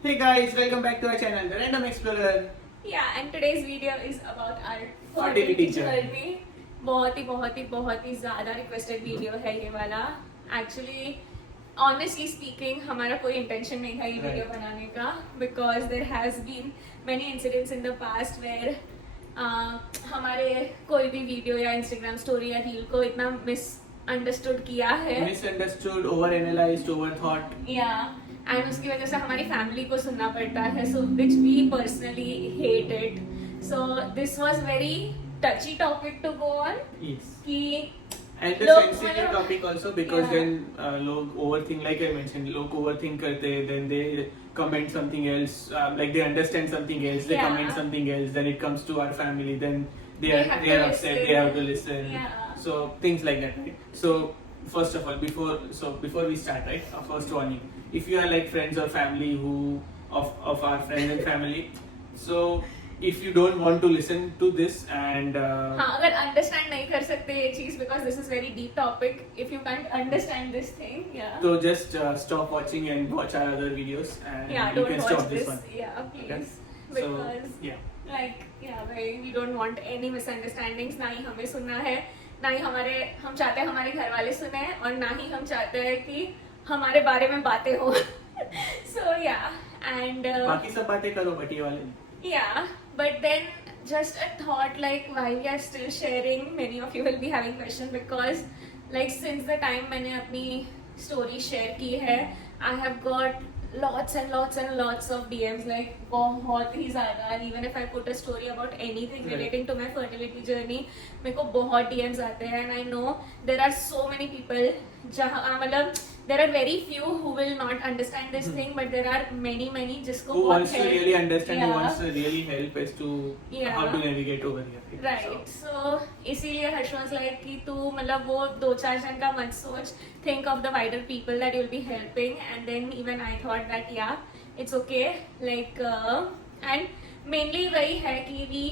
Hey guys, welcome back to our channel, The Random Explorer. Yeah, and today's video is about our Fertility fertility journey. journey. बहुत ही ज़्यादा requested video है ये वाला. Actually, honestly speaking, हमारा कोई intention नहीं था ये वीडियो Right. बनाने का, because there has been many incidents in the past where हमारे कोई भी वीडियो या इंस्टाग्राम स्टोरी या रील को इतना मिसअंडरस्टूड किया है. Misunderstood, overanalyzed, overthought. एंड उसकी वजह से हमारी फैमिली को सुनना पड़ता है, so which we personally hate it. So this was very touchy topic to go on Yes. कि And the लोग sensitive मतलब- topic also because Yeah. then लोग overthink, like I mentioned, लोग overthink करते, then they comment something else, like they understand something else, they Yeah. comment something else, then it comes to our family, then they They are have they are to upset, listen. they have to listen. Yeah. So things like that, right? So first of all, before we start, right, our first warning: if you are like friends or family of our friends and family, so if you don't want to listen to this and हाँ, अगर understand नहीं कर सकते ये चीज, because this is very deep topic, if you can't understand this thing, so just stop watching and watch our other videos and you don't can watch stop this one. yeah, please. Okay? Because So yeah. like we don't want any misunderstandings. ना ही हमें सुनना है, ना ही हम चाहते हैं हमारे घर वाले सुने, और ना ही हम चाहते हैं कि हमारे बारे में बातें हो. So yeah, and बाकी सब बातें करो बट ये वाले नहीं. yeah, but then just a thought, like why we are still sharing, many of you will be having question, because like since the time मैंने अपनी story share की है, I have got lots and lots of DMs, like बहुत ही ज़्यादा. And even if I put a story about anything Right. relating to my fertility journey, मेरे को बहुत DMs आते हैं. And I know there are so many people जहाँ मतलब there are very few who will not understand this thing, but there are many जिसको Who बहुत wants to help. really understand, who Yeah. wants to really help as to Yeah. how to navigate over here. Right. So इसीलिए Harsh was like कि तू मतलब वो 2-4 जन का मत सोच, think of the wider people that you will be helping. And then even I thought that yeah it's okay, like and mainly वही है कि वी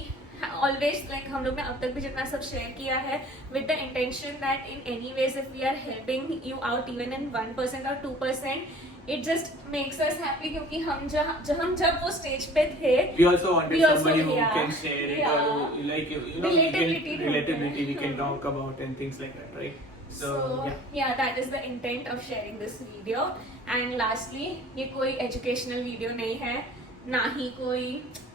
ऑलवेज, लाइक हम लोग ने अब तक भी जितना सब शेयर किया है with the intention that in any ways if we are helping you out even in 1% और 2%, it just makes us happy, क्योंकि हम जब वो स्टेज पे थे, We also wanted We also- somebody who yeah. can share it, Yeah. or who, like you know, Relatability we can, relatability we can Hmm. talk about and things like that, right? So yeah. that is the intent of sharing this video. And lastly, ये कोई educational video नहीं है, ना ही कोई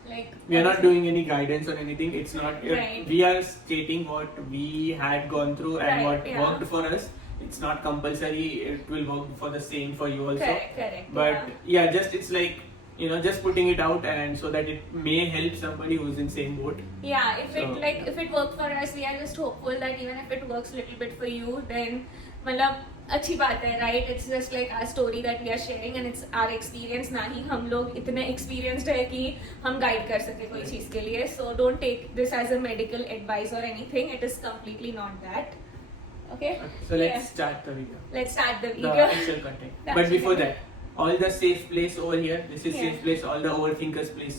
like We are not doing any guidance or anything. It's not. Right. We are stating what we had gone through and Right, what yeah. worked for us. It's not compulsory. It will work for the same for you also. correct. But yeah, just it's like, you know, just putting it out and so that it may help somebody who's in same boat. Yeah, if So- it worked for us, we are just hopeful that even if it works little bit for you, then मतलब अच्छी बात है, right? It's just like our story that we are sharing and it's our experience. ना ही हम लोग इतने experienced है कि हम guide कर सके कोई चीज़ के लिए. So don't take this as a medical advice or anything. It is completely not that. Okay? So let's Yeah. start the video. Let's start the The video. actual content. The But actual before content. that, all the safe place over here. This is Yeah. safe place. All the overthinkers, please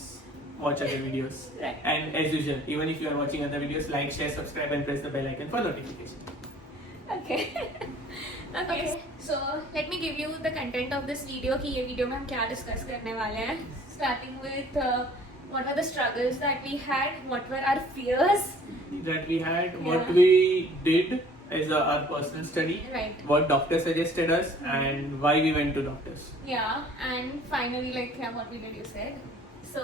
watch other videos. Right. And as usual, even if you are watching other videos, like, share, subscribe, and press the bell icon for notification. Okay. Okay. So let me give you the content of this video कि ये video में हम क्या discuss करने वाले हैं. Starting with what were the struggles that we had, what were our fears. That we had, what Yeah. we did as our personal study, Right. what doctors suggested us, and why we went to doctors. Yeah, and finally, like what we did, you said. So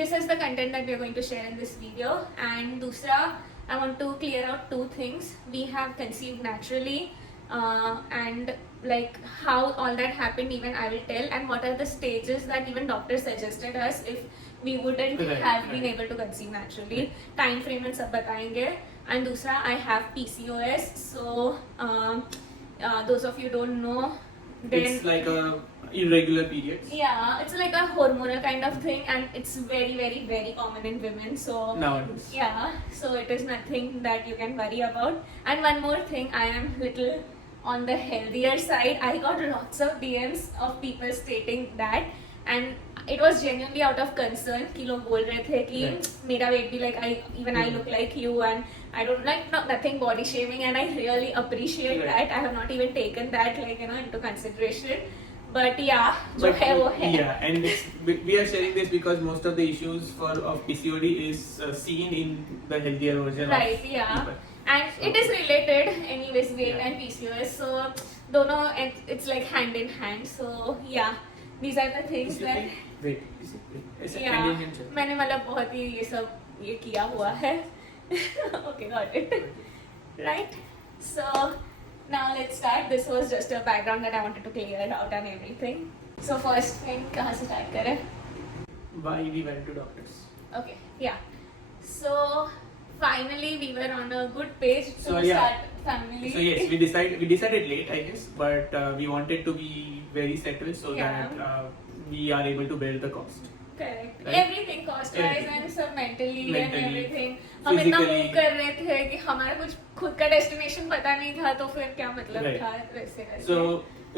this is the content that we are going to share in this video. And दूसरा, I want to clear out 2 things. We have conceived naturally, and like how all that happened, even I will tell, and what are the stages that even doctors suggested us if we wouldn't Right, have been right. able to conceive naturally. Time frame and सब बताएंगे. And दूसरा, I have PCOS. So those of you don't know, then It's like a irregular periods. yeah, it's like a hormonal kind of thing, and it's very common in women. So Nowadays. yeah, so it is nothing that you can worry about. And one more thing, I am little on the healthier side. I got lots of DMs of people stating that, and it was genuinely out of concern कि लोग बोल रहे थे कि Right. मेरा weight भी like I look like you, and I don't like nothing body shaming, and I really appreciate Right. that. I have not even taken that into consideration. but yeah, जो But है वो है. yeah, and we are sharing this because most of the issues of PCOD is seen in the healthier version Right, of yeah. people. And So- it is related anyways, weight Yeah. and PCOS, so दोनों it's like hand in hand. So yeah, these are the things Is it that like- wait, is it like- it's a yeah, hand in hand, sir. मैंने मतलब बहुत ही ये सब ये किया हुआ है. Okay, got it. Right? So now let's start. This was just a background that I wanted to clear out and everything. So first thing कहाँ से start करें? Why we went to doctors? Okay, yeah. So finally we were on a good page to So, yeah. start family. So yes, we decided late, I guess, but we wanted to be very settled so Yeah. that we are able to bear the cost. Correct. Right? Everything cost wise Everything. and सब mentally and Mentally, everything. हम इतना physically. Move कर रहे थे कि हमारा कुछ खुद का डेस्टिनेशन पता नहीं था तो फिर क्या मतलब Right. था वैसे करके. So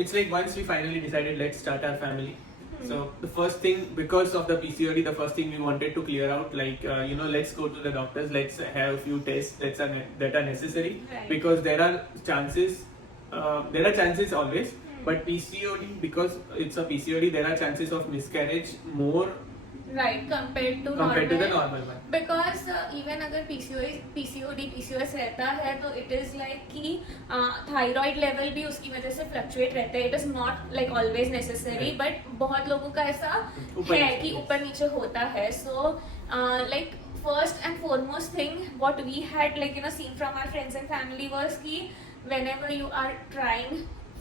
it's like once we finally decided let's start our family. Hmm. So the first thing, because of the PCOD, the first thing we wanted to clear out, like let's go to the doctors, let's have a few tests that are necessary, Right. because there are chances always, Hmm. but PCOD, because it's a PCOD, there are chances of miscarriage more right compared to compared to the normal one. Because even अगर PCOS रहता है तो it is like कि thyroid level भी उसकी वजह से fluctuate रहता है. It is not like always necessary, Right. but बहुत लोगों का ऐसा ऊपर है नीचे, कि yes. ऊपर नीचे होता है. So like first and foremost thing what we had seen from our friends and family was कि whenever you are trying,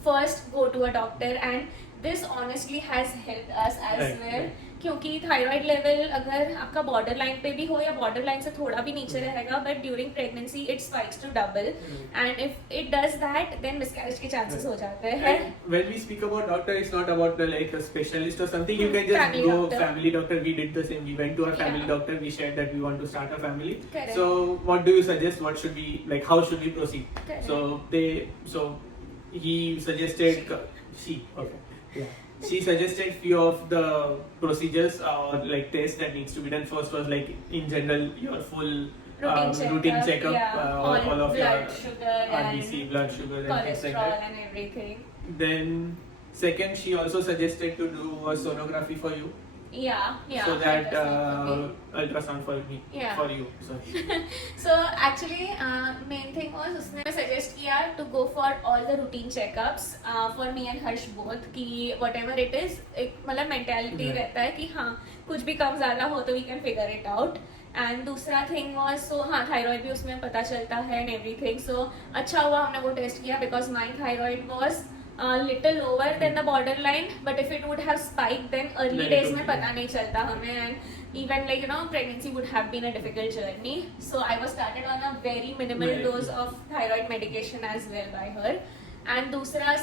first go to a doctor, and this honestly has helped us as Right, well. right. क्योंकि thyroid level अगर आपका border line पे भी हो या border line से थोड़ा भी नीचे रहेगा but during pregnancy it spikes to double and if it does that then miscarriage के चांसेस हो जाते हैं. And when we speak about doctor, it's not about like a specialist or something. You can just Family go doctor. family doctor. We did the same. We went to our family Yeah. doctor. We shared that we want to start a family. Correct. So what do you suggest? What should we like? How should we proceed? Correct. So he suggested okay. Yeah. She suggested few of the procedures or like tests that needs to be done. First was like in general your full routine checkup, yeah. all of blood your sugar RBC, and blood sugar, and things like cholesterol that. and everything. Then second, she also suggested to do a sonography for you, Yeah. so that ultrasound, okay. ultrasound for me, Yeah. for you. Sorry. So actually main thing was उसने suggest किया to go for all the routine checkups for me and Harsh both कि whatever it is एक मतलब mentality Right. रहता है कि हाँ कुछ भी कम ज़्यादा हो तो we can figure it out. And दूसरा थिंग वॉज सो हाँ थायराइड भी उसमें पता चलता है एंड एवरीथिंग. सो अच्छा हुआ हमने वो टेस्ट किया because my thyroid was little lower than the border line but if it would have spike then early Then it days would में be- पता नहीं चलता हमें and even like pregnancy would have been a difficult journey. So I was started on a very minimal Very dose of thyroid medication as well by her. And dusra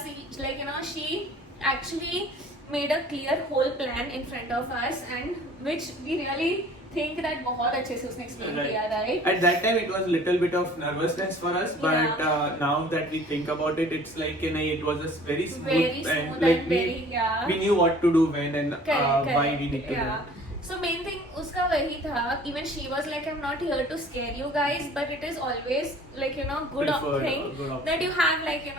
she actually made a clear whole plan in front of us and which we really think that बहुत अच्छे से उसने explain Right. किया, right? At that time, it was a little bit of nervousness for us, but Yeah. now that we think about it, it's like it was a very smooth, Very smooth and and like very yeah. we knew what to do when and Correct, why we need to do yeah. it. So main thing उसका वही था. Even she was like, I'm not here to scare you guys, but it is always like good Preferred, thing good option. that you have like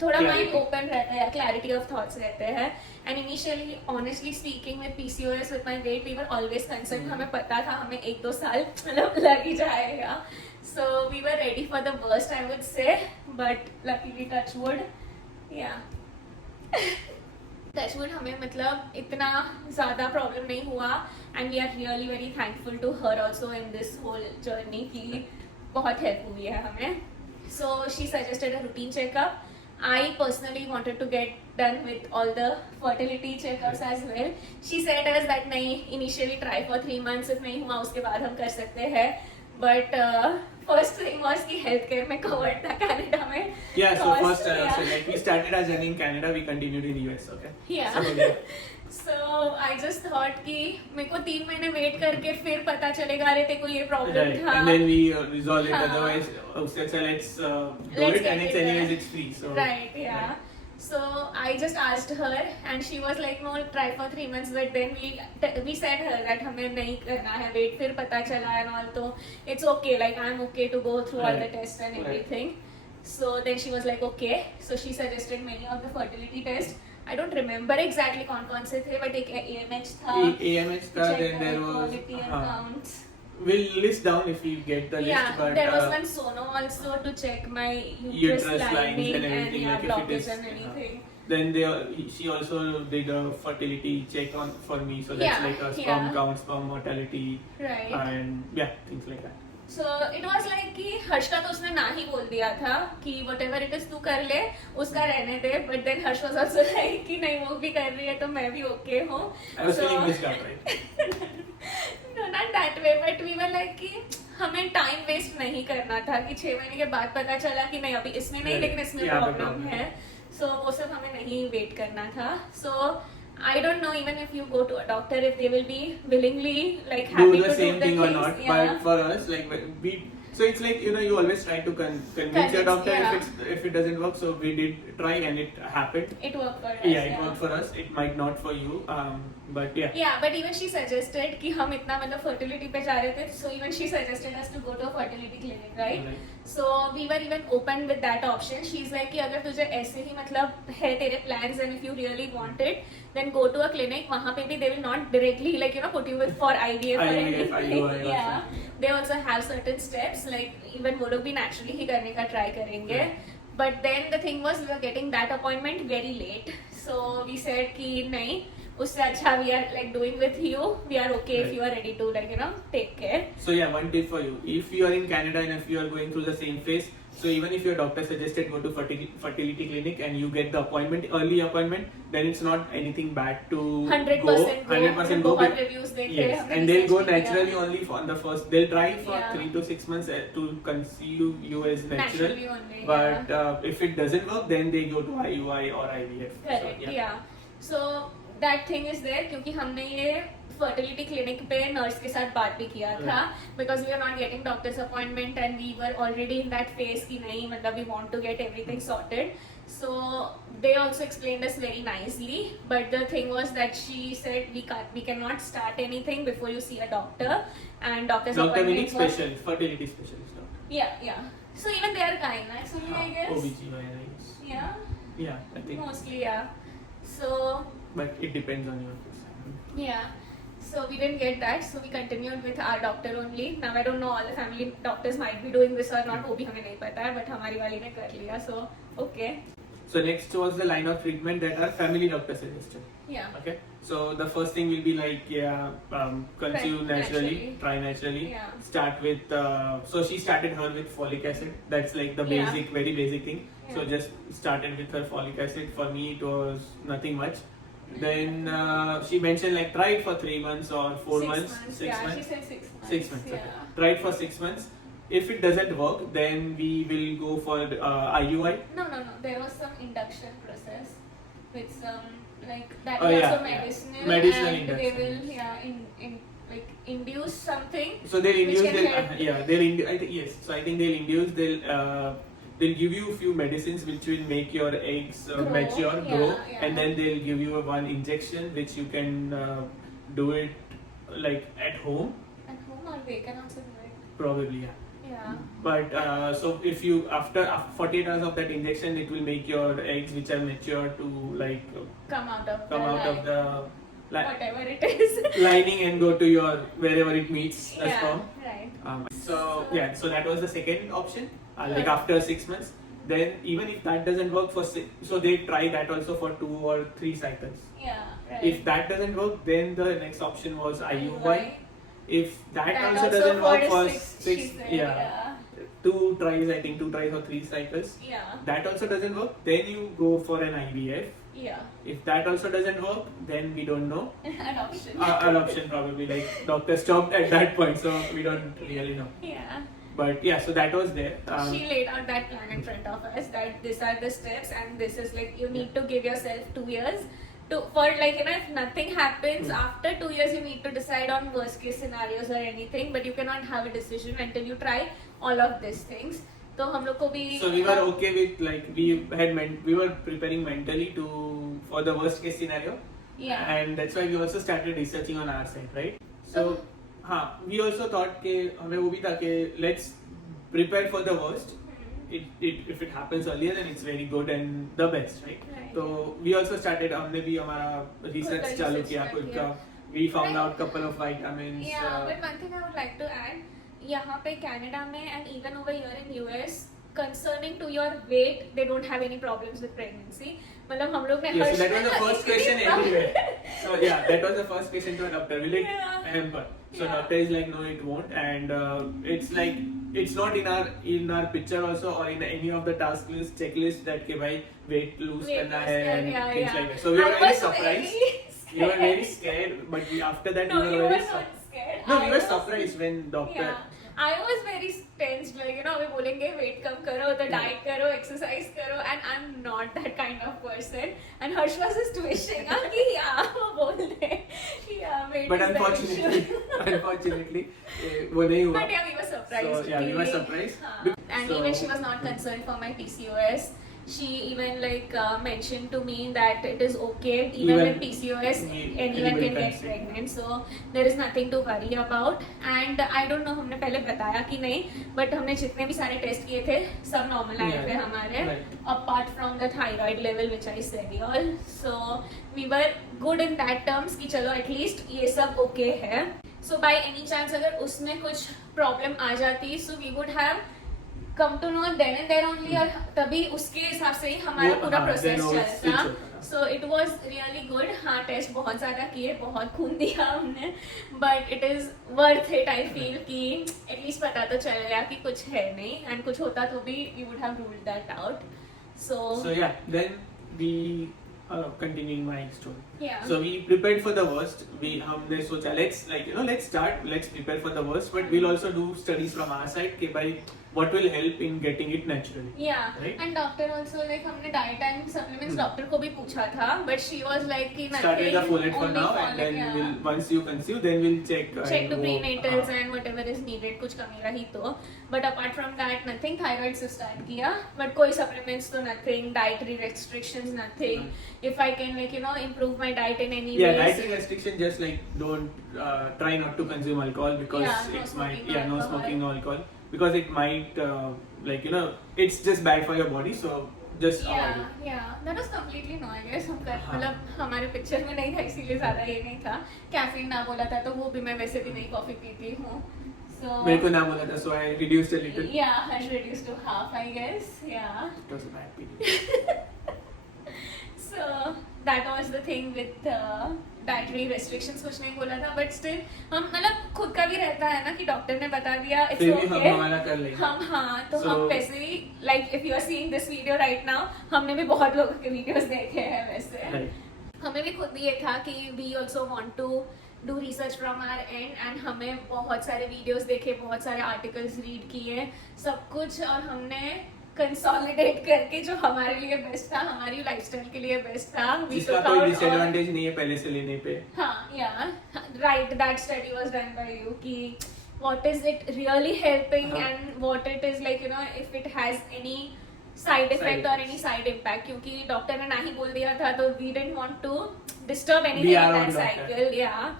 थोड़ा Clarity. Mind open रहता है, clarity of thoughts रहते हैं. And initially honestly speaking with PCOS with my weight we were always concern. हमें पता था हमें 1-2 साल मतलब लग ही जाएगा. So we were ready for the worst I would say but luckily touch wood या टचवुड हमें मतलब इतना ज़्यादा प्रॉब्लम नहीं हुआ and we are really very thankful to her also in this whole journey की बहुत हेल्प हुई है हमें. So she suggested a routine checkup. I personally wanted to get done with all the fertility checkups as well. She said us that नहीं initially try for 3 months if नहीं हुआ उसके बाद हम कर सकते हैं. But first thing was कि healthcare में covered था Canada में. Yeah, so Cost, first, yeah. so like we started our journey in Canada, we continued in US, okay? Yeah. So, yeah. So I just thought कि मेरे को 3 महीने wait करके फिर पता चलेगा अरे तेरे को ये प्रॉब्लम Right. था. And then we resolve it. हाँ. Otherwise, उससे अच्छा let's do Let's it, get and it's it anyways done. it's free. So Right, yeah. So I just asked her and she was like no try for 3 months but then we said her that हमें नहीं करना है wait फिर पता चला and all तो it's okay like I'm okay to go through all the Right. tests and Right. everything. So then she was like okay. So she suggested many of the fertility tests. I don't remember exactly कौन से थे, but एक AMH था, AMH था, check then there was quality and counts. we'll list down if we get the Yeah, list, but there was one sono also to check my uterus uterus lines lining and everything, like if it blockage is and anything. then she also did a fertility check on for me, so that's Yeah, like a sperm yeah. count, sperm mortality, Right. and yeah, things like that. So it was like कि हर्ष का तो उसने ना ही बोल दिया था कि whatever it is तू कर ले, उसका रहने दे, but then Harsh was also like कि नहीं वो भी कर रही है तो मैं भी okay हूँ. I was feeling missed out, right? No, not that way, but we were like कि हमें टाइम वेस्ट नहीं करना था कि 6 महीने के बाद पता चला कि नहीं अभी इसमें नहीं लेकिन इसमें यहाँ पे प्रॉब्लम problem है. So वो सब हमें नहीं वेट करना था. So I don't know even if you go to a doctor if they will be willingly like Do happy the to same do the thing or things. not, Yeah. but for us, like we, so it's like you always try to convince your Convince, doctor yeah. if it doesn't work. So we did try and it happened. It worked for us. Yeah, it worked for us. It might not for you, but yeah. Yeah, but even she suggested कि हम इतना मतलब fertility पे जा रहे थे, so even she suggested us to go to a fertility clinic, right? Right. So we were even open with that option. She's like कि अगर तुझे ऐसे ही मतलब है तेरे plans and if you really want it, then go to a clinic. वहाँ पे भी they will not directly like put you with for IVF or IVF, anything. IUI or Yeah, something. they also have certain steps like even वो लोग भी naturally ही करने का try करेंगे. But then the thing was we were getting that appointment very late. So we said कि नहीं उससे अच्छा we are like doing with you. We are okay if Right. you are ready to like take care. So yeah, one tip for you: if you are in Canada and if you are going through the same phase, so even if your doctor suggested go to fertility clinic and you get the appointment, early appointment, then it's not anything bad to 100% go. go. 100% go. बहुत reviews देखे Yes, हमने and they'll research go भी किया. naturally only for the first. They'll try for Yeah. 3 to 6 months to conceive you as natural. Naturally only, But if it doesn't work, then they go to IUI or IVF. Correct, yeah. So that thing is there क्योंकि हमने ये fertility clinic पे nurse के साथ बात भी किया था because we were not getting doctor's appointment and we were already in that phase कि नहीं मतलब we want to get everything sorted. So they also explained us very nicely, but the thing was that she said we cannot start anything before you see a doctor, and doctor's Doctor meaning appointment was specialist, fertility specialist. yeah. So even they are kind actually I guess. OBGYN, I guess. Yeah, Yeah, I think. mostly yeah. So But it depends on your case. yeah. So we didn't get that, so we continued with our doctor only. Now I don't know all the family doctors might be doing this or not, वो भी हमें नहीं पता है, but हमारी वाली ने कर लिया, so okay. So next was the line of treatment that our family doctor suggested. Yeah. Okay. So the first thing will be like conceive Try naturally, naturally. try naturally. Yeah. Start with so she started her with folic acid. That's like the Yeah. basic, very basic thing. So Yeah. just started with her folic acid. For me, it was nothing much. Then she mentioned like try it for 3 months or 4 months. 6 Yeah, months. she said 6 months. 6 months. Yeah. Okay. Try it for 6 months. If it doesn't work, then we will go for IUI. No. There was some induction process with some like that Oh, is yeah, also yeah. medicinal, Medicinal and they induction. will like induce something. So they'll Which induce. can They'll, help. they'll induce. I think yes. So I think they'll induce. They'll give you a few medicines which will make your eggs mature, Yeah, grow, yeah. and then they'll give you one injection which you can do it like at home, At home or they can also do it. probably. Yeah. Yeah. But so if you after 48 hours of that injection, it will make your eggs which are mature to like Come out of come the out of the whatever it is. lining and go to your wherever it meets the Yeah, sperm. right. So that was the second option. Like after 6 months, then even if that doesn't work for so they try that also for 2 or 3 cycles. Yeah, right. If that doesn't work, then the next option was IUI. If that, also also doesn't work for she six, said, yeah, 2 tries, I think 2 tries or 3 cycles. Yeah. That also doesn't work, then you go for an IVF. Yeah. If that also doesn't work, then we don't know. Adoption. Adoption probably, like doctor stopped at that point, so we don't really know. Yeah. But yeah, so that was there. She laid out that plan in front of us that these are the steps and this is like you need to give yourself 2 years to for like if nothing happens after 2 years you need to decide on worst case scenarios or anything, but you cannot have a decision until you try all of these things. तो हम लोग को भी So we were okay with like we were preparing mentally for the worst case scenario. Yeah. And that's why we also started researching on our side, right? So हाँ, we also thought कि हमें वो भी था कि let's prepare for the worst, if it happens earlier, then it's very good and the best, right? Right. So we also started, हमने भी हमारा research खुद का चालू research किया start खुद किया. का. We found Right. out couple of vitamins. Yeah, but one thing I would like to add, यहाँ पे Canada में and even over here in US, concerning to your weight, they don't have any problems with pregnancy. मतलब हम लोग ने Yes, Harsh so that was the में first question everywhere. So yeah, that was the first question to a doctor. Will it Yeah. hamper? So Yeah. doctor is like, no, it won't, and it's like it's not in our picture also or in any of the task list checklist that के भाई weight lose Weight करना loss है कर, and yeah, things yeah. like that. So we were I very was surprised. very We were very scared, but after that No, we you were were very not scared. No, I we were was- surprised when doctor. Yeah. I was very tensed, like, you know, अभी बोलेंगे weight कम करो, तो diet करो, exercise करो, and I'm not that kind of person. And Harsh was just wishing, कि yeah, वो बोल दे, yeah, weight But is the unfortunately, issue. unfortunately, वो नहीं हुआ. But yeah, we were surprised. So, yeah, we were कि- surprised. हाँ. And So- even she was not concerned for my PCOS. She even like mentioned to me that it is okay even with PCOS anyone anybody can can get see. pregnant, so there is nothing to worry about. And I don't know हमने पहले बताया कि नहीं, but हमने जितने भी सारे test किए थे सब नॉर्मल आए Yeah, थे हमारे, right. apart from the thyroid level which I said all. So we were good in that terms कि चलो at least ये सब okay है. So by any chance अगर उसमें कुछ problem आ जाती, so we would have come to know then and there only, और तभी उसके हिसाब से ही हमारा वो- पूरा हाँ, प्रोसेस then वो switch चलता. होता था. So it was really good. हाँ, टेस्ट बहुत ज़्यादा किए, बहुत खून दिया हमने, but it is worth it. I feel कि at least पता तो चल गया कि कुछ है नहीं, and कुछ होता तो भी we would have ruled that out. So Yeah, then we continuing my story. yeah. So we prepared for the worst. हमने सोचा let's start, let's prepare for the worst, but we'll also do studies from our side कि भाई what will help in getting it naturally. Yeah, Right? and doctor also like हमने diet and supplements doctor को भी पूछा था, but she was like कि Start with the nothing, folate for only now, folate, and then yeah. we'll once you conceive, then we'll check. check to वो- prenatals हाँ. and whatever is needed, कुछ कमी रही तो. But apart from that, nothing. Thyroid से start किया, but कोई supplements तो nothing, dietary restrictions nothing. If I can like improve my diet in any Yeah, ways. dietary restriction, just like don't try not to consume alcohol because Yeah, no it's smoking, might no no alcohol. smoking, no alcohol, because it might it's just bad for your body, so just avoid it. Yeah, that was completely no, I guess. हम कर हाँ. मतलब हमारे picture में नहीं था, इसीलिए ज़्यादा ये नहीं था. कैफीन ना बोला था तो वो भी मैं वैसे भी नहीं कॉफी पीती हूँ. So मेरे को ना बोला था, so I reduced a little. yeah, I reduced to half, I guess. Yeah. It was a bad period. So that was the thing with dietary restrictions. कुछ नहीं बोला था, but still हम मतलब खुद का भी रहता है ना कि डॉक्टर ने बता दिया it's फिर भी हम okay. हमारा कर लेंगे. हम हाँ तो So- हम वैसे ही like if you are seeing this video right now, हमने भी बहुत लोगों के videos देखे हैं वैसे. Right. हमें भी खुद भी ये था कि we also want to do research from our end, and हमें बहुत सारे videos देखे, बहुत सारे articles read किए, सब कुछ, और हमने कंसोलिडेट करके जो हमारे लिए बेस्ट था, हमारी लाइफस्टाइल के लिए बेस्ट था, we जिसका took कोई out all- डिसएडवांटेज नहीं है पहले से लेने पे. हाँ, yeah, right, that study was done by you कि what is it really helping हाँ. and what it is like if it has any side effect or effects. any side impact, क्योंकि डॉक्टर ने ना ही बोल दिया था तो we didn't want to disturb anything We in are that on doctor. cycle, yeah.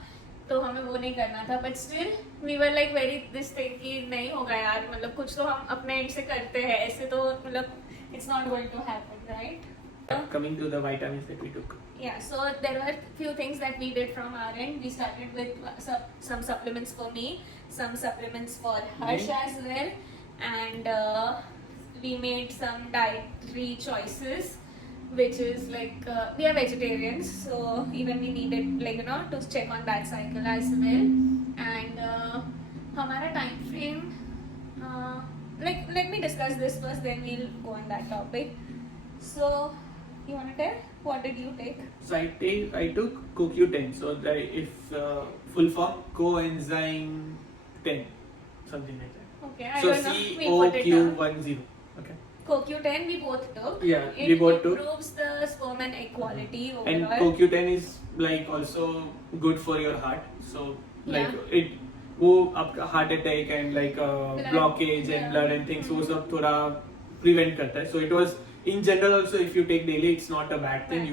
तो हमें वो नहीं करना था, but still we were like very this thing कि नहीं होगा यार, मतलब कुछ तो हम अपने end से करते हैं, ऐसे तो मतलब it's not going to happen, right? Coming to the vitamins that we took. Yeah, so there were few things that we did from our end. We started with some supplements for me, some supplements for Harsh as well, and we made some dietary choices, which is like we are vegetarians, so even we needed like to check on that cycle as well. And हमारा time frame, like let me discuss this first, then we'll go on that topic. So you want to tell what did you take? So I took CoQ10. So if full form coenzyme 10, something like that. Okay, I So don't know. We put it down. CoQ10. Okay. CoQ10 we both took. Yeah, It we both took. improves the sperm and egg quality And overall. CoQ10 is like also good for your heart. So like Yeah. it वो आपका heart attack and like blockage and yeah. Blood and things वो सब थोड़ा prevent करता है. So it was in general also, if you take daily, it's not a bad thing.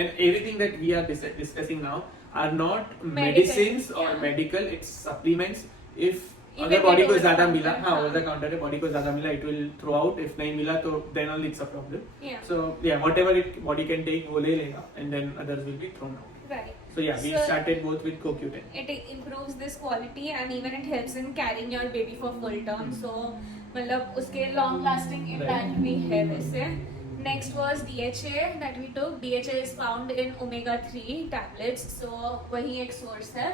And everything that we are discussing now are not Medical, medicines or yeah. medical, it's supplements. If अगर Even बॉडी get को over the ज्यादा counter, मिला, हाँ हाँ. Over the counter है, body को ज्यादा मिला, it will throw out. If नहीं मिला तो then only it's a problem. Yeah. So या whatever it body can take वो ले लेगा and then others will be thrown out. Right. So yeah, we So- started both with CoQ10. It improves this quality and even it helps in carrying your baby for full term. So मतलब उसके long lasting impact भी है वैसे. Next was DHA that we took. DHA is found in omega-3 tablets. So वही एक source है.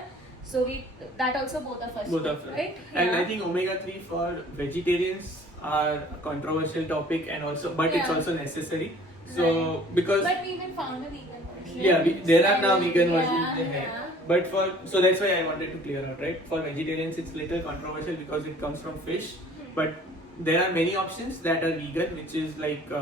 So we that also both of us Both took, of them. right? And Yeah. I think omega-3 for vegetarians are a controversial topic, and also, but it's Yeah. also necessary. So Right. because But we even found a vegan version. yeah, there are now vegan Yeah, versions they have. yeah. But for so that's why I wanted to clear out, right? For vegetarians, it's little controversial because it comes from fish, but there are many options that are vegan, which is like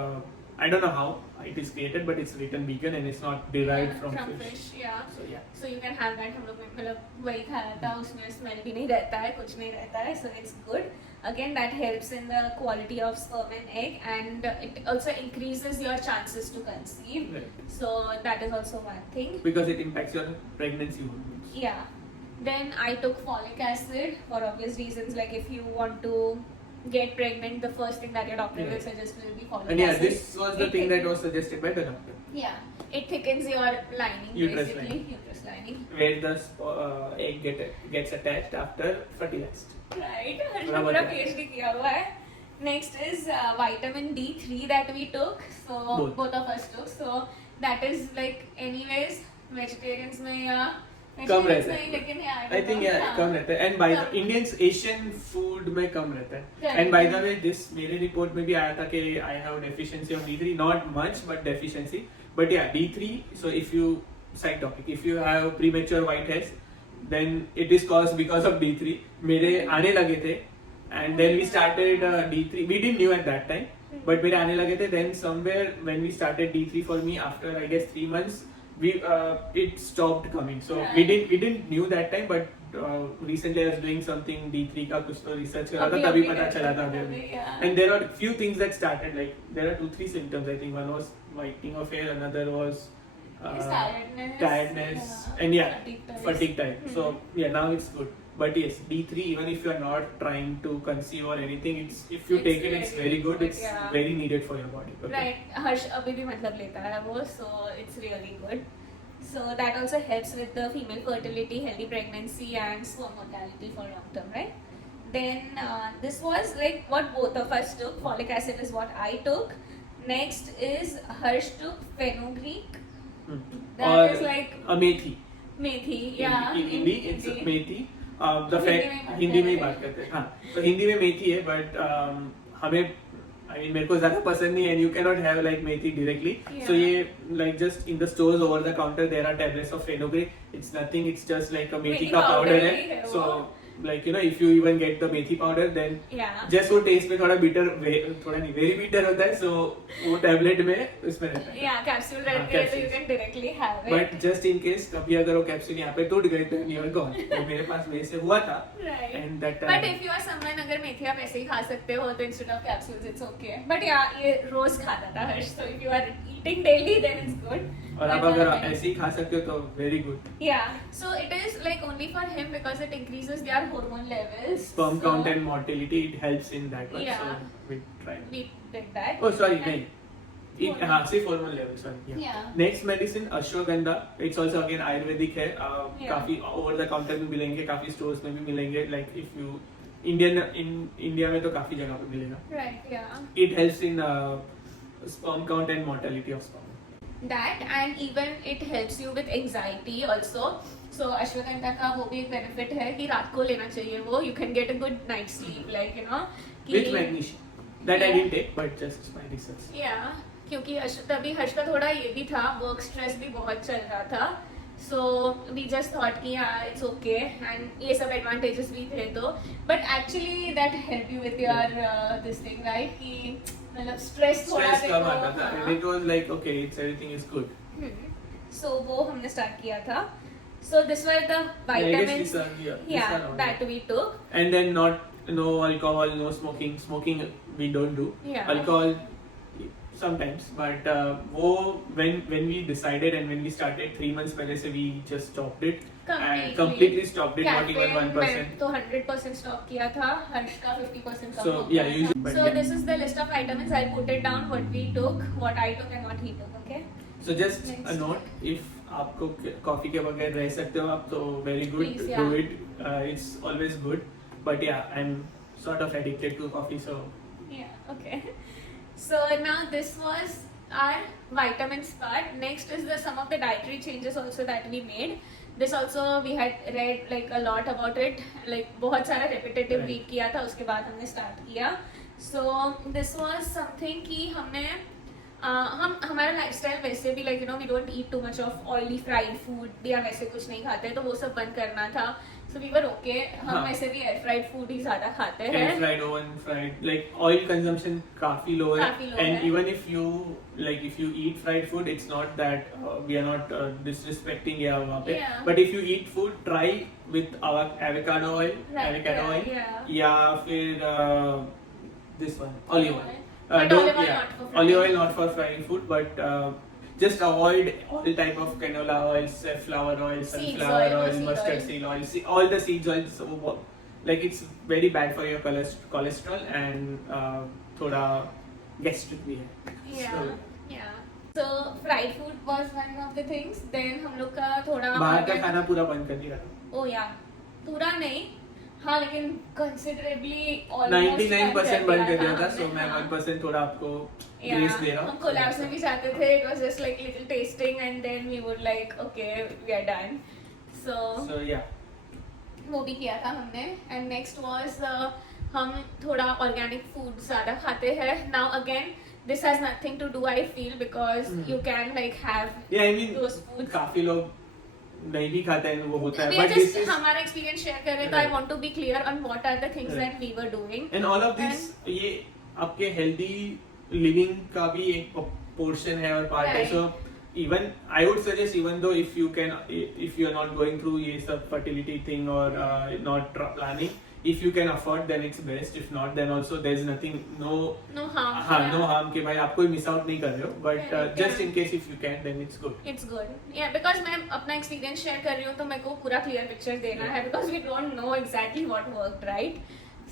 I don't know how it is created, but it's written vegan and it's not derived Yeah, from, from fish. fish. Yeah. So yeah. So you can have that. हम लोग मतलब वही खाया था, उसमें smell भी नहीं रहता है, कुछ नहीं रहता है, so it's good. Again, that helps in the quality of sperm and egg, and it also increases your chances to conceive. Right. So that is also one thing. Because it impacts your pregnancy hormones. Yeah. Then I took folic acid for obvious reasons. Like if you want to get pregnant, the first thing that your doctor will Yeah. suggest will be folic And yeah, acid. this was the It thing that thickens- was suggested by the doctor. Yeah, it thickens your lining Uterus basically. lining. Uterus lining. Where the egg gets attached after fertilized. Right. हर्ष ने बराबर पूरा है। PhD किया हुआ है. Next is vitamin D3 that we took. So both of us took. So that is like anyways vegetarians में या कम vegetarians रहता नहीं, लेकिन है. yeah, I think yeah, हाँ. कम रहता है. And by the come. Indians Asian food में कम रहता है. Correct. And by the way, this मेरे report में भी आया था कि I have deficiency of D3, not much but deficiency. But yeah, D3. So if you side topic, if you have premature white hairs, then it is caused because of D3. मेरे आने लगे थे, and then we started D3. We didn't knew at that time, but मेरे आने लगे थे. Then somewhere when we started D3 for me after I guess 3 months, we it stopped coming. So we didn't knew that time, but recently I was doing something D3 का कुछ तो research कर रहा था, तभी पता चला था अभी. Yeah. And there are few things that started, like there are 2-3 symptoms. I think one was whitening of hair, another was Yes, tiredness, yeah. and yeah, Fatigue fatigue type. Mhm. So yeah, now it's good. But yes, D3, even if you are not trying to conceive or anything, it's if you It's take it, it's very very good. good, It's yeah. very needed for your body. Okay. Right. हर्ष अभी भी मतलब लेता है वो, so it's really good. So that also helps with the female fertility, healthy pregnancy, and sperm mortality for long term, right? Then this was like what both of us took. Folic acid is what I took. Next is Harsh took fenugreek. Hmm. That Or is like methi. methi. Yeah. In Hindi, it's Hindi. methi. Hindi में ही बात हिंदी में ही बात करते हैं. हाँ, तो हिंदी में मेथी है, but हमें I mean मेरे को ज़्यादा पसंद नहीं है, and you cannot have like methi directly. Yeah. So ये like just in the stores over the counter there are tablets of fenugreek. It's nothing. It's just like a methi मेथी का powder powder है. ही है वो. So like you know if you even get the methi powder then Yeah. just वो taste में थोड़ा bitter, थोड़ा नहीं very bitter होता है. So वो tablet में उसमें रहता है. Yeah, capsule हाँ, रहती है, so you capsules. can directly have it. But just in case कभी अगर वो कैप्सूल यहाँ पे टूट गए तो you are gone. तो मेरे पास वैसे से हुआ था. Right. And that But time. if you are someone अगर मेथी आप ऐसे ही खा सकते हो तो instead of capsules it's okay. But yeah, ये रोज खाता था हर्ष. So if you are eating daily then it's good. और आप But, अगर uh, ऐसे ही खा सकते हो तो very good. Yeah, so it is like only for him because it increases their hormone levels. Sperm So count and mortality, it helps in that one. Yeah. So we tried. we did that. Oh sorry, And- नहीं. हाँ सिर्फ hormone level, sorry. Yeah. Yeah. Next medicine ashwagandha. It's also again Ayurvedic है. Yeah. काफी over the counter में मिलेंगे, काफी stores में भी मिलेंगे. Like if you India में तो काफी जगह पे मिलेगा. Right, yeah. It helps in sperm count and mortality of sperm. That and even it helps you with anxiety also. So ashwagandha का वो भी एक benefit है कि रात को लेना चाहिए वो. You can get a good night's sleep, like you know. कि- With magnesium. That I Yeah. didn't take, but just my research. Yeah, क्योंकि तभी हर्ष का थोड़ा ये भी था, वर्क स्ट्रेस भी बहुत चल रहा था. So we just thought कि हाँ it's okay and ये सब advantages भी थे तो. But actually that help you with your this thing, right? कि मतलब stress थोड़ा Stress कम देखो, आता था. हाँ. And it was like okay, it's everything is good. So वो हमने start किया था. So this were the I guess vitamins. these are, these Yeah, are all. that we took. And then no alcohol, no smoking. Smoking we don't do. Yeah. Alcohol sometimes, but वो when we decided and when we started 3 months पहले से we just stopped it. and completely stopped it, not even 1%. तो 100% stop किया था, हर्ष का 50% So yeah, usually. So this is the list of vitamins. I'll put it down what we took, what I took and what he took. Okay. So just Next. a note, if आपको coffee के बगैर रह सकते हो आप तो very good, Please, do yeah. it. It's always good. But yeah, I'm sort of addicted to coffee, so Yeah. Okay. So now this was our vitamins part. Next is the some of the dietary changes also that we made. This also we had read like a lot about it. Like बहुत सारा repetitive Right. read किया था, उसके बाद हमने start किया. So this was something कि हमने हम हमारा लाइफस्टाइल वैसे भी like you know we don't eat too much of oily fried food या वैसे कुछ नहीं खाते, तो वो सब बंद करना था. So we were okay. हम हाँ. वैसे भी एयर फ्राइड फूड ही ज्यादा खाते air हैं. fried, oven fried, like oil consumption काफी low है. काफी low And है. even if you eat fried food, it's not that we are not disrespecting या वहाँ पे. Yeah. But if you eat food, try with our avocado oil, Right, yeah. या फिर this one olive oil. But olive oil not for frying. Olive oil not for frying food, but just avoid all type of canola oils, flour oil, Seeds sunflower oil, oil, seed mustard oil. seed oil, all the seeds oils. So, like it's very bad for your cholesterol and थोड़ा gastric भी है. Yeah, So, yeah. So fried food was one of the things. Then हम लोग का थोड़ा बाहर का खाना पूरा बंद कर दिया. Oh yeah, पूरा नहीं. हाँ लेकिन considerably almost 99% बंद कर दिया था. हमने, So मैं हाँ. 1% थोड़ा आपको Yeah, grace दे रहा हूँ. हम collabs में भी जाते थे. It was just like little tasting and then we would like okay we are done. So yeah. वो भी किया था हमने. And next was हम थोड़ा organic food ज़्यादा खाते हैं. Now again this has nothing to do I feel because you can like have Yeah, I mean those foods. काफी लोग नहीं भी खाते हैं, वो होता है. We are But this just is हमारा experience share कर रहे हैं, तो I Right. want to be clear on what are the things Right. that we were doing. and all of this ये आपके healthy living का भी एक portion है और part है. Right. So even I would suggest, even though if you are not going through ये सब fertility thing or not planning, if you can afford then it's best. If not then also there's nothing, no No harm. हाँ yeah. no harm कि भाई आप कोई miss out नहीं कर रहे हो. But Correct, just yeah. in case if you can then it's good. It's good. Yeah, because मैं अपना experience share कर रही हूँ तो मेरे को पूरा clear picture देना है because we don't know exactly what worked, right?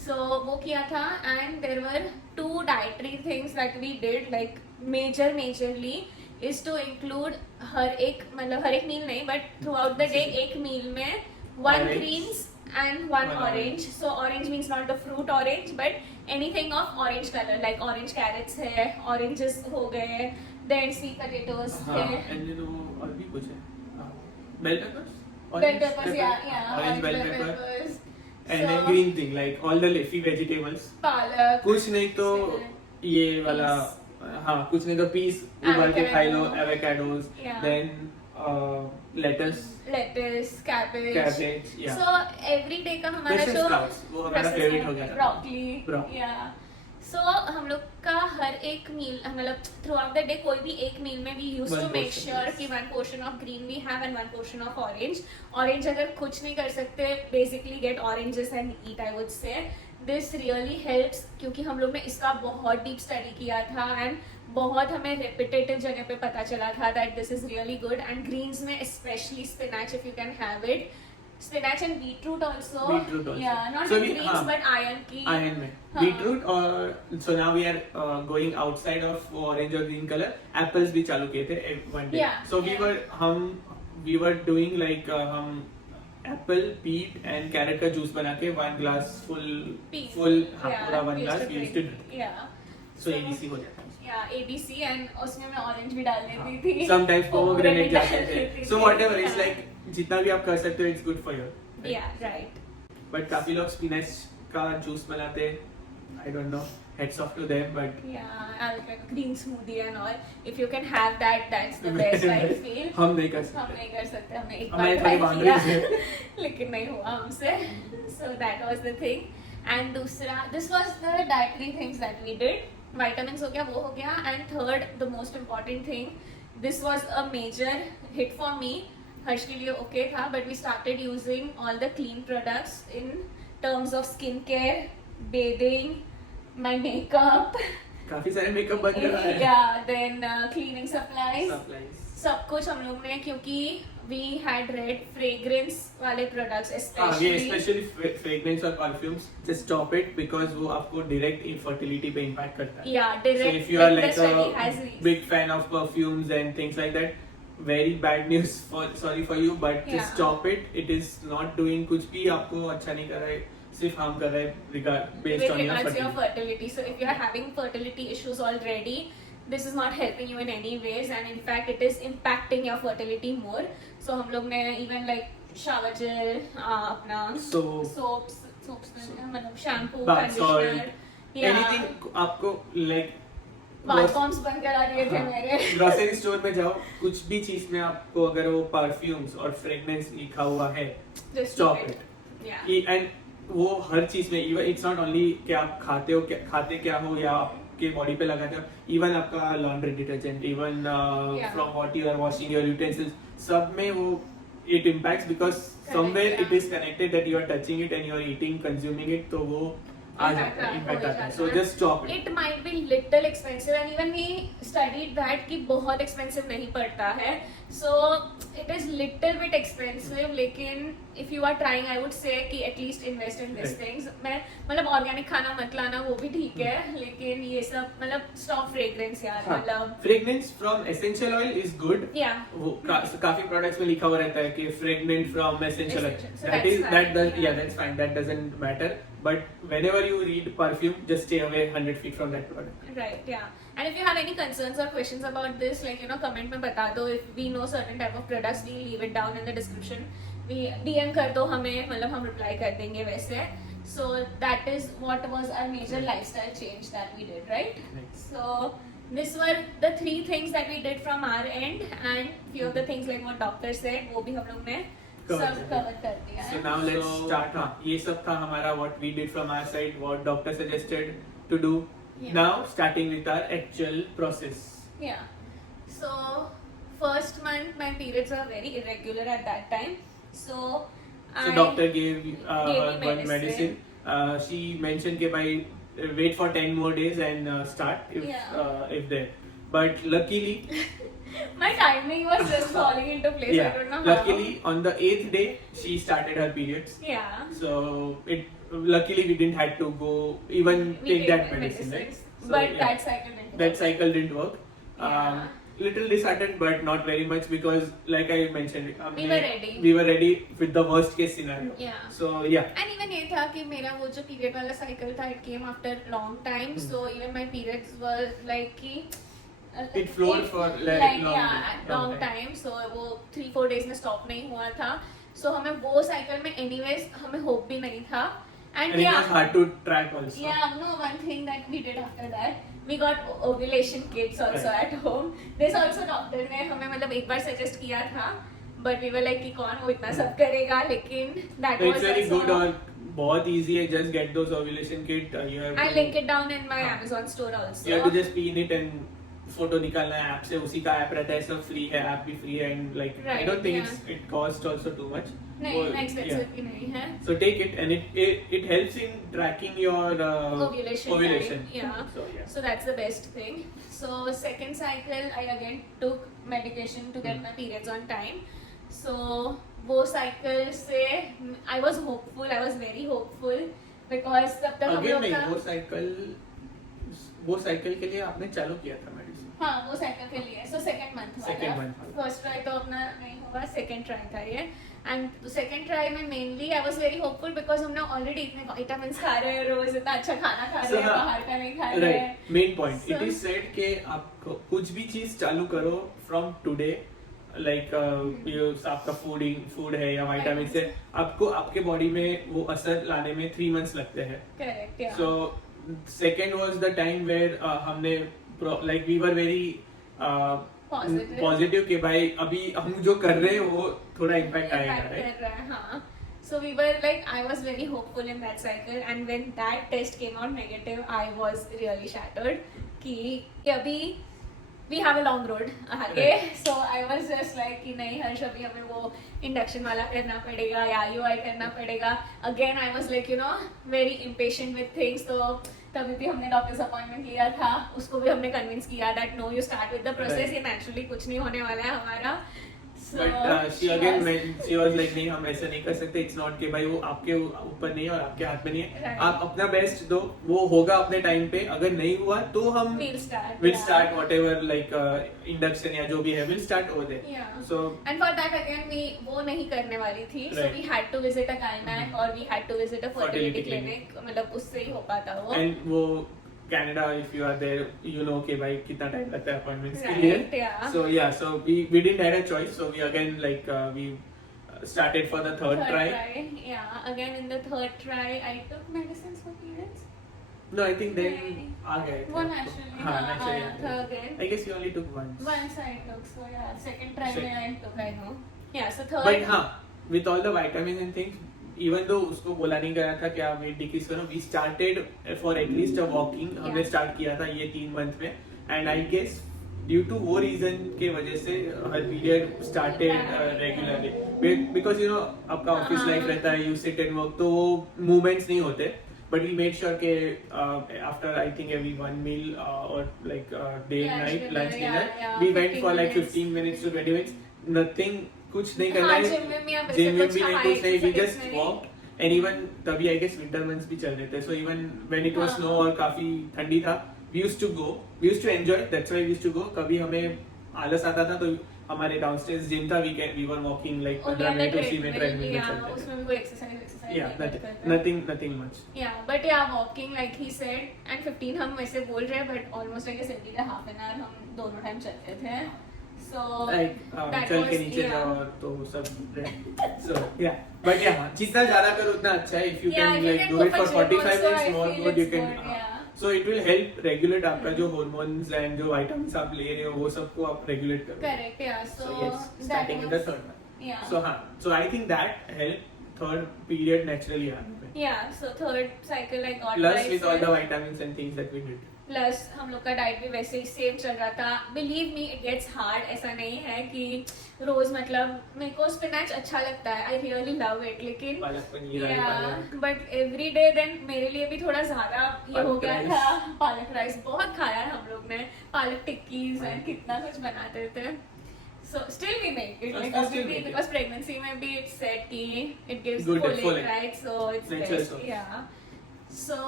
So वो किया था and there were 2 dietary things that we did like majorly is to include हर एक meal नहीं but throughout the day एक meal में 1 Orange. greens and 1 One orange. So orange means not the fruit orange but anything of orange color like orange carrots है, oranges हो गए, then sweet potatoes हाँ, है. and then वो और भी कुछ है. Bell peppers. Bell Orange peppers, yeah, Orange bell bell pepper. peppers. And then So, green thing like all the leafy vegetables. पालक. कुछ नहीं तो ये वाला हाँ कुछ नहीं तो पीस उबाल के खाई लो. Avocado. Avocados. Yeah. Then lettuce, lettuce, cabbage. yeah. So every day का हमारा Brussels जो sprouts, वो हमारा Brussels favorite sprout, हो गया था. broccoli, Broccoli. yeah. So हम लोग का हर एक मील मतलब throughout the day कोई भी एक मील में we used One to make portion, sure yes. कि 1 portion of green we have and 1 portion of orange. Orange अगर कुछ नहीं कर सकते basically get oranges and eat I would say. This really helps क्योंकि हम लोग ने इसका बहुत deep study किया था and बहुत हमें repetitive जगह पे पता चला था that this is really good and greens में especially spinach if you can have it. Spinach and beetroot also. Beetroot also. Yeah, not So in we- greens हाँ. but iron की. iron में हाँ. beetroot और so now we are going outside of orange or green color. Apples भी चालू किए थे one day. Yeah, So yeah. we were doing like हम apple, peat and carrot का juice बना के 1 glass Peas. full हाँ Yeah, पूरा 1 we glass used to we used to drink. drink. Yeah. So ABC हो जाता है. Yeah, ABC and उसमें मैं orange भी डाल देती थी. Sometimes pomegranate जाते डाल थे. देती So थी. whatever it's Yeah. like जितना भी आप कर सकते हो it's good for you. Right? Yeah, right. But काफी लोग spinach का juice बनाते हैं. I don't know. Hats off to them, but Yeah, I'll like green smoothie and all. If you can have that, that's the best I feel. हम नहीं कर हम सकते. नहीं कर सकते, हमने एक हमारे बार थोड़ी try किया, boundaries है. लेकिन नहीं हुआ हमसे. So that was the thing. And दूसरा, this was the dietary things that we did. Vitamins हो गया, वो हो गया. And third, the most important thing, this was a major hit for me. हर्ष के लिए okay था, but we started using all the clean products in terms of skincare, bathing, my makeup. काफी सारे मेकअप बंद करा है. Yeah, then cleaning supplies. Supplies. सब कुछ हम लोग ने क्योंकि we had read fragrance वाले products हाँ ये especially. स्पेशली फ्रेग्रेंस और perfumes just stop it because वो आपको डायरेक्ट इनफर्टिलिटी पे इम्पैक्ट करता है. Yeah, So direct. if you are the like study a has reached. big fan of perfumes and things like that, very bad news for sorry for you, but Yeah. just stop it. It is not doing कुछ भी आपको अच्छा नहीं कर रहा है, सिर्फ harm कर रहा है based With on your regards to your fertility. fertility. So if you are having fertility issues already, this is not helping you in any ways, and in fact it is impacting your fertility more. So हम लोग ने even like shower gel, अपना soaps मतलब shampoo, Bath conditioner, salt, anything आपको like बाथकॉम्स बंद करा दिए थे मेरे. ग्रोसरी स्टोर में जाओ, कुछ भी चीज में आपको अगर वो परफ्यूम्स और फ्रेग्रेंस लिखा हुआ है, Just stop keep it. Yeah. And वो हर चीज में इवन इट्स नॉट ओनली कि आप खाते क्या हो या आपके बॉडी पे लगाते हो, इवन आपका laundry detergent, even Yeah. From what you are washing your utensils, सब में वो it impacts because somewhere yeah. It is connected that you are touching it and you are eating consuming it, तो वो आ जाता है, impact आता है. So just stop it. It might be little expensive and even we studied that कि बहुत expensive नहीं पड़ता है. So it is little bit expensive, लेकिन if you are trying, I would say कि at least invest in these Right. things. मैं मतलब organic खाना मत लाना, वो भी ठीक है, लेकिन ये सब मतलब stop fragrance यार, मतलब fragrance from essential oil is good. yeah. वो काफी प्रोडक्ट्स में लिखा हुआ रहता है कि fragrant from essential oil. Essential. So that that's is fine, that yeah. That's fine, that doesn't matter, but whenever you read perfume just stay away 100 feet from that product. Right, yeah. And if you have any concerns or questions about this, like comment में बता दो. If we know certain type of products, we leave it down in the description. We DM कर दो हमें, मतलब हम reply कर देंगे वैसे. So that is what was our major lifestyle change that we did, right? Right. So this were the 3 things that we did from our end, and few of the things like what doctor said, वो भी हम लोग ने सब cover कर दिया So है. now let's start. हाँ, ये सब था हमारा what we did from our side, what doctor suggested to do. Yeah. Now starting with our actual process. Yeah. So first month my periods were very irregular at that time. So Doctor gave Gave her me one medicine. She mentioned कि भाई wait for 10 more days and start if there. But luckily, my timing was just falling into place. I don't know how. luckily on the 8th day she started her periods. Yeah. So luckily we didn't had to go even We take did that medicine, right? medicines. So, But yeah. that cycle didn't. That cycle didn't work. Yeah. Little disheartened, but not very much because, like I mentioned, We were ready. We were ready with the worst case scenario. Yeah. So yeah. And even ये था कि मेरा वो जो period वाला cycle था, it came after long time. So even my periods were like कि It flowed for like long time. So वो 3-4 days में stop नहीं हुआ था. So हमें वो cycle में anyways हमें hope भी नहीं था. And it was hard to track also. Yeah, no, one thing that we did after that, we got ovulation kits also Right. at home. This also doctor ने हमें मतलब एक बार suggest किया था, but we were like कि कौन वो इतना सब करेगा, लेकिन that So was it's very also, good और बहुत easy है. Just get those ovulation kit. You have I'll to, link it down in my Amazon store also. You have to just pin it and photo निकालना है app से, उसी का app रहता है, सब फ्री है, ऐप भी फ्री है, and like I don't think it cost also too much. नहीं, expensive भी नहीं है. So take it and it helps in tracking your Ovulation time, yeah. So that's the best thing. So second cycle I again took medication to get my periods on time. So वो cycle से I was hopeful, I was very hopeful because तब तक हम लोग का वो cycle के लिए आपने चालू किया था मेडिसिन. हाँ, वो साइकिल के लिए. So second month वाला. First try तो अपना नहीं हुआ, second try था ये. And second try में mainly I was very hopeful because हमने already इतने vitamins खा रहे हैं रोज, इतना अच्छा खाना खा रहे हैं, बाहर का नहीं खा रहे हैं. Right, main point. It is said कि आप कुछ भी चीज चालू करो from today, like आपका फूड है या विटामिन से, आपको आपके बॉडी में वो असर लाने में 3 months लगते हैं. Correct, yeah. So second was the time where हमने like we were very positive कि भाई अभी हम जो कर रहे हैं वो थोड़ा impact आएगा, right? कर रहा है, हाँ. So we were like, I was very hopeful in that cycle, and when that test came out negative, I was really shattered कि अभी we have a long road आगे. So I was just like कि नहीं हर्ष, अभी हमें वो induction वाला करना पड़ेगा या IUI करना पड़ेगा. Again I was like very impatient with things. तो तभी भी हमने डॉक्टर से अपॉइंटमेंट लिया था, उसको भी हमने कन्विंस किया that no, you start with the process, ये naturally कुछ नहीं होने वाला है हमारा. But she again she was like नहीं हम ऐसा नहीं कर सकते. It's not कि भाई वो आपके ऊपर नहीं है और आपके हाथ में नहीं है. Right. आप अपना बेस्ट दो, वो होगा अपने टाइम पे. अगर नहीं हुआ तो हम we'll start whatever like induction या जो भी है we'll start over there. Yeah. So And for that again we वो नहीं करने वाली थी. So Right. we had to visit a gynec or we had to visit a fertility clinic. मतलब उससे ही हो पाता वो. and वो Canada if you are there you know कि भाई कितना टाइम लगता है appointments के लिए. Right, yeah. So yeah, so we didn't have a choice. So we again like we started for the third try. Yeah, again in the third try I took medicines for periods. No, I think then नहीं. आ गए थे. वो naturally हाँ, हाँ, naturally आया आ था गए. again. I guess you only took once. Once I took, so yeah, second try Second. में I took, I know. Yeah, so third. But हाँ, with all the vitamins and things, even though उसको बोला नहीं गया था कि आप weight decrease करो, we started for at least a walking. हमने Yeah. start किया था ये 3 month में, and I guess due to वो reason के वजह से her period started regularly. Because you know आपका office life रहता है, you sit and work, तो वो movements नहीं होते. But we made sure कि after I think every one meal or like day and Lunch, night dinner, lunch yeah, dinner, yeah, we went 15 for like minutes. 15 minutes to 20 minutes. Nothing, कुछ नहीं करना हाँ, है. gym में भी आप ऐसे Gym में कुछ भी नहीं, high कुछ नहीं. We exercise just नहीं. walked. And even तभी I guess winter months भी चल रहे थे. So even when it was हाँ. snow और काफी ठंडी था, we used to go. We used to enjoy. That's why we used to go. कभी हमें आलस आता था तो हमारे downstairs gym था. We were walking like Only 15 on the minutes उसी में treadmill, treadmill में yeah, चलते थे. उसमें भी कोई exercise Yeah, नहीं करते. nothing much. Yeah, but yeah, walking like he said, and 15 हम वैसे बोल रहे हैं, but almost like a 70 half an hour हम दोनों time चलते थे. So Like that चल के was- नीचे yeah. जाओ और तो सब. So yeah, but yeah, जितना ज़्यादा करो उतना अच्छा है. If you Yeah, can if you like can do go it for for gym 45 also, minutes I more feel good you it's can. good, yeah. So it will help regulate आपका जो hormones and जो vitamins आप ले रहे हो वो सबको आप regulate करो. correct, yeah. So, So yes, that starting with the was- third one. Yeah. So हाँ, so I think that helped. Third period naturally happened. Yeah, so third cycle I got Plus with all the myself. vitamins and things that we did. Plus हम लोग का diet भी वैसे ही same चल रहा था. Believe me it gets hard. ऐसा नहीं है कि रोज मतलब मेरे को स्पिनच अच्छा लगता है. I really love it. लेकिन पालक पनीर आलू पालक. बट एवरी डे देन मेरे लिए भी थोड़ा ज्यादा ये हो पालक गया rice. था. पालक राइस बहुत खाया है हम लोग ने. पालक टिक्कीज एंड कितना कुछ बनाते थे. So still we make it, like Still अभी भी make it. because pregnancy में भी it's said कि it gives Good, folate, folate. right? So it's Natural best. source. Yeah. So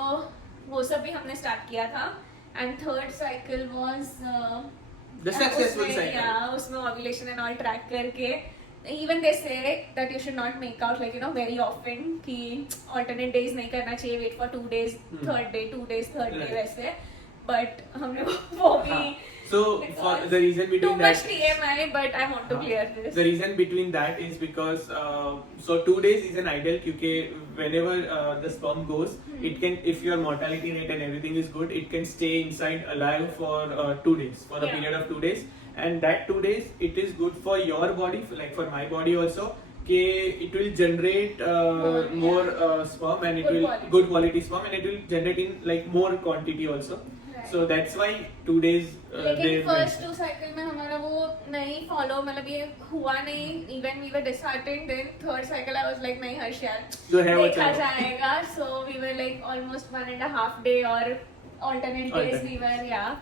वो सब भी हमने start किया था. And third cycle was The successful उसमें, cycle. Yeah, उसमें ovulation and all track करके. Even they say that you should not make out like very often कि alternate days नहीं करना चाहिए. Wait for 2 days, third day, 2 days, third day Right. वैसे. But हमने वो भी हाँ. So Because for the reason too between much that. TMI, but I want to clear this. The reason between that is because so 2 days is an ideal क्योंकि whenever the sperm goes, it can if your mortality rate and everything is good, it can stay inside alive for 2 days for a Yeah. period of 2 days, and that 2 days it is good for your body, like for my body also. It will generate more sperm and it Good will quality. good quality sperm and it will generate in like more quantity also. Right. So that's why 2 days लेकिन they first 2 cycle में हमारा वो नहीं follow मतलब ये हुआ नहीं. Even we were disheartened. Then third cycle I was like नहीं हर्ष यार जो है वो देखा चलो. जाएगा. So we were like almost 1.5 day और alternate days Alternate. we were, yeah.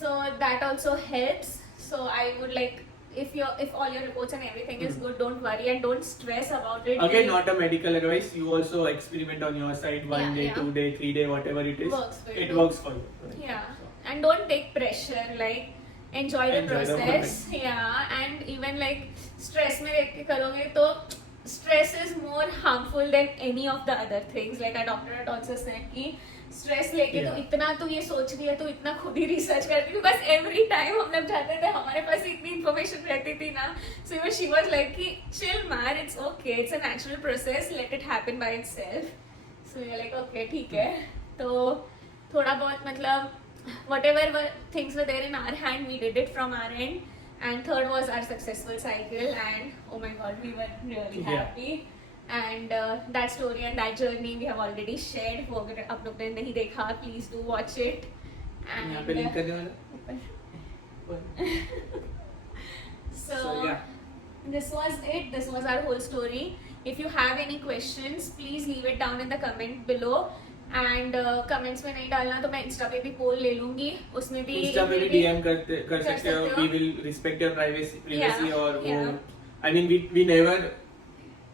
So that also helps. So I would like if all your reports and everything is good, don't worry and don't stress about it. Again, not a medical advice. You also experiment on your side. 1 Yeah, day, yeah. 2 day, 3 day, whatever it is. Works for It you. works for you. Yeah, So, and don't take pressure. Like enjoy the Enjoy the process. Yeah, and even like stress में देख के करोगे तो stress is more harmful than any of the other things. Like our doctor had also said कि stress लेके तो Yeah. इतना तू ये सोच रही है तो इतना खुद ही रिसर्च करती है. बस एवरी टाइम हम लोग जाते थे हमारे पास इतनी इन्फॉर्मेशन रहती थी ना. So even she was like कि chill man, it's okay, it's a natural process, let it happen by itself. So we are like okay ठीक है. तो थोड़ा बहुत मतलब whatever things were there in our hand, we did it from our end. And third was our successful cycle, and oh my god, we were really Yeah. happy. And that story and that journey we have already shared. वो अगर आप लोग ने नहीं देखा, please do watch it. यहाँ पे And link करने वाला. so yeah. this was it. This was our whole story. If you have any questions, please leave it down in the comment below. And comments में नहीं डालना तो मैं Insta पे भी पोल ले लूंगी. उसमें भी Insta पे भी DM कर सकते हो. सकते हो. We will respect your privacy Yeah, और वो yeah. I mean, we never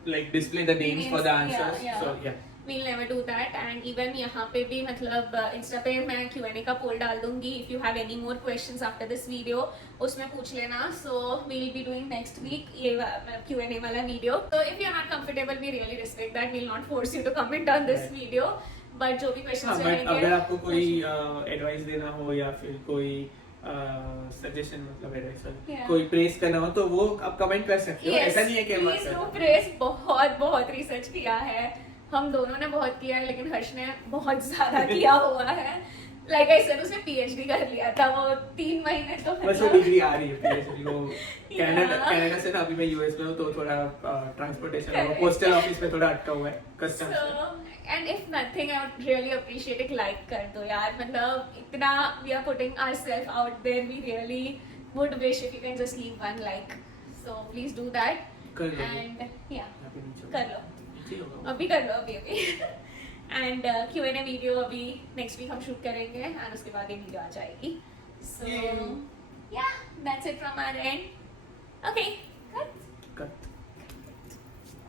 like display the names for the answers. Yeah. So yeah. We'll never do that. And even यहाँ पे भी मतलब इंस्टा पे मैं Q&A का पोल डाल दूंगी. If you have any more questions after this video, उसमें पूछ लेना. So we'll be doing next week ये Q&A वाला video. So if you're not comfortable, we really respect that. We'll not force you to comment on this video. But जो भी questions हाँ, but रहेंगे, अगर आपको कोई एडवाइस देना हो या फिर कोई सजेशन मतलब एडवाइस Yeah. कोई प्रेस करना हो तो वो आप कमेंट कर सकते हो. Yes, ऐसा नहीं है कि हम please do praise. बहुत रिसर्च किया है. हम दोनों ने बहुत किया है, लेकिन हर्ष ने बहुत ज्यादा किया हुआ है. लाइक आई सेड, उसने PhD कर लिया था. वो 3 महीने तो बस वो डिग्री आ रही है PhD को. Yeah. कनाडा से ना अभी मैं यूएस में हूँ तो थोड़ा ट्रांसपोर्टेशन और Correct. पोस्टल ऑफिस में थोड़ा अटका हुआ है custom So, and if nothing, I would really appreciate एक like कर दो यार. मतलब इतना we are putting ourselves out there. We really would wish if you can just leave one like. So please do that. कर लो. And yeah, अभी नीचे कर लो. नीचे होगा. अभी कर लो अभी. एंड Q&A वीडियो अभी नेक्स्ट वीक हम शूट करेंगे एंड उसके बाद ये वीडियो आ जाएगी. सो या that's it from our and. Okay, cut. Cut.